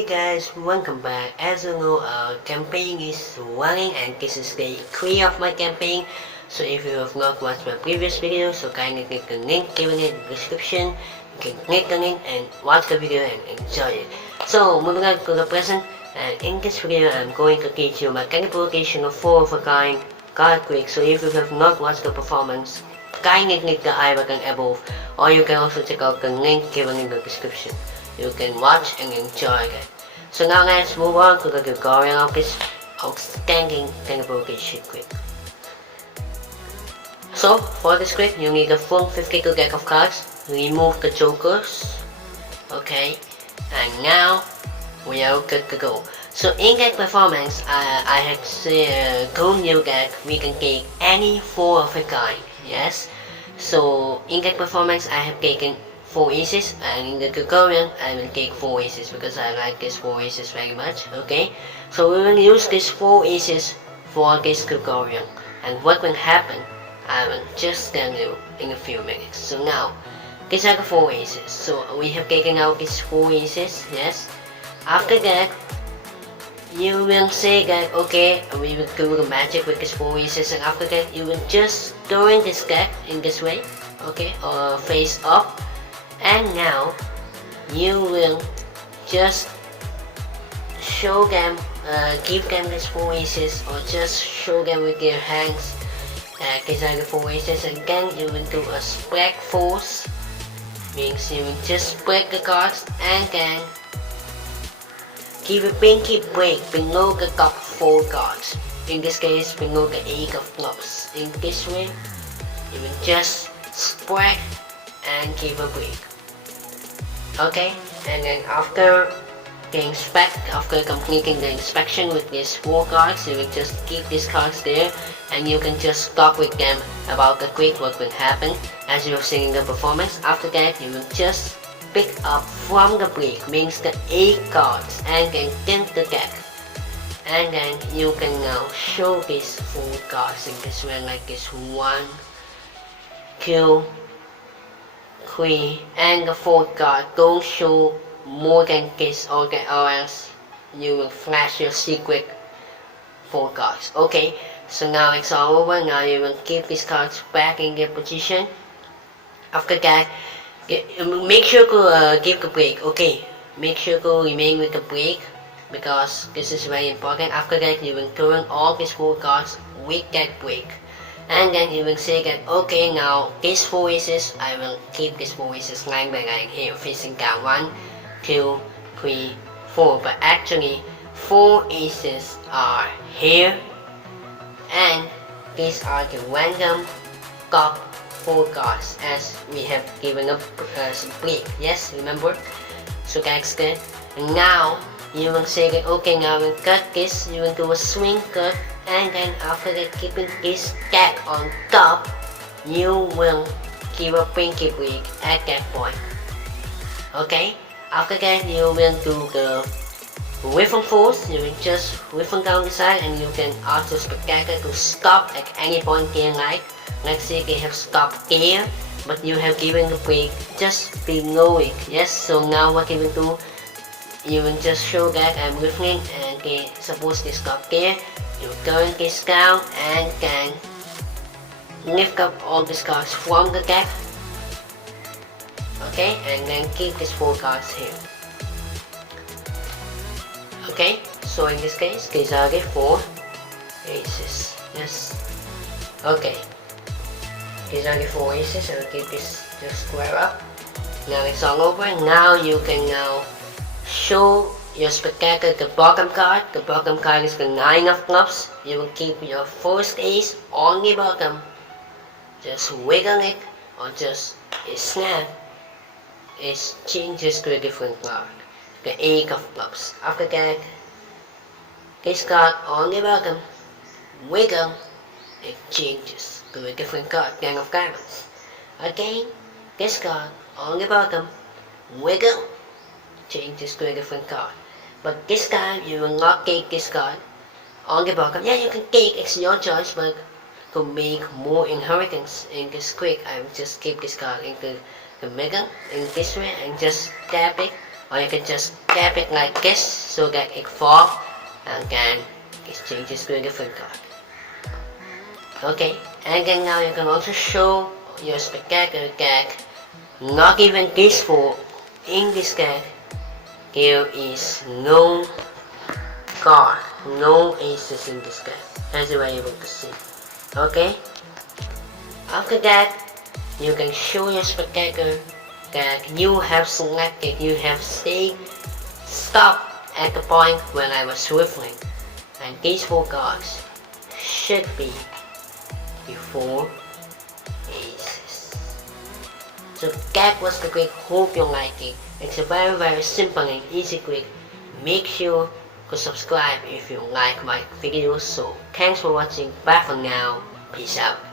Hey guys, welcome back. As you know, our campaign is running and this is day 3 of my campaign. So if you have not watched my previous video, so kindly click the link given in the description. You can click the link and watch the video and enjoy it. So moving on to the present, and in this video I'm going to teach you my teleportation of 4 of a kind card trick. So if you have not watched the performance, kindly click the I button above, or you can also check out the link given in the description. You can watch and enjoy it. So now let's move on to the tutorial of this outstanding teleportation trick. So for this trick you need a full 52 deck of cards. Remove the jokers. Okay, and now we are good to go. So in deck performance, I have told you that we can take any 4 of a kind. Yes. So in deck performance I have taken 4 aces, and in the tutorial I will take 4 aces because I like this 4 aces very much. Okay, so we will use these 4 aces for this tutorial, and what will happen I will just tell you in a few minutes. So now these are the 4 aces. So we have taken out these 4 aces. Yes, after that you will say that okay, we will do the magic with these 4 aces, and after that you will just turn this deck in this way, okay, or face up. And now you will just show them, give them these 4 aces, or just show them with your hands. These are the 4 aces, and then you will do a spread force, means you will just spread the cards and then give a pinky break below the top 4 cards. In this case, below the 8 of clubs. In this way, you will just spread and give a break. Okay, and then after completing the inspection with these 4 cards, you will just keep these cards there, and you can just talk with them about the trick, what will happen as you have seen in the performance. After that, you will just pick up from the break, means the 8 cards, and then tilt the deck, and then you can now show these 4 cards in this way, like this 1, 2, 3, and the 4th card. Don't show more than this, or else you will flash your secret 4 cards. Okay, so now it's all over. Now you will keep these cards back in their position. After that, make sure to give the break. Okay, make sure to remain with the break because this is very important. After that, you will turn all these 4 cards with that break. And then you will say that okay, now these 4 aces, I will keep these 4 aces line by line here, facing down 1, 2, 3, 4. But actually 4 aces are here, and these are the random top 4 cards as we have given a break. Yes, remember? So that's good. And now you will say that okay, now we'll cut this, you will do a swing cut, and then after that, keeping this deck on top, you will give a pinky break at that point. Okay, after that you will do the riffle force. You will just riffle down the side, and you can also spectacular to stop at any point here. Like let's say they have stopped here, but you have given the break just below it. Yes, so now what you will do, you will just show that I'm riffling, and they suppose they stop there. You turn this down and then lift up all these cards from the deck. Okay, and then keep these 4 cards here. Okay, so in this case, these are the 4 aces. Yes. Okay. These are the 4 aces. I will keep this just square up. Now it's all over. Now you can now show your spectacular the bottom card. The bottom card is the 9 of clubs. You will keep your first ace on the bottom. Just wiggle it, or just snap. It changes to a different card. The 8 of clubs. After that, this card on the bottom, wiggle, it changes to a different card, 10 of diamonds. Again, this card on the bottom, wiggle, changes to a different card. But this time you will not take this card on the bottom. Yeah, you can take, it's your choice, but to make more inheritance in this quick, I will just keep this card into the middle in this way and just tap it or you can just tap it like this so that it falls and then it changes to a different card. Okay, and then now you can also show your spectacular deck. Not even this full. In this deck, there is no card, no aces in this deck, as you are able to see. Okay, after that, you can show your spectacular that you have selected, you have stopped at the point when I was shuffling, and these 4 cards should be before aces. So that was the quick, hope you like it. It's a very simple and easy quick. Make sure to subscribe if you like my videos. So thanks for watching, bye for now, peace out.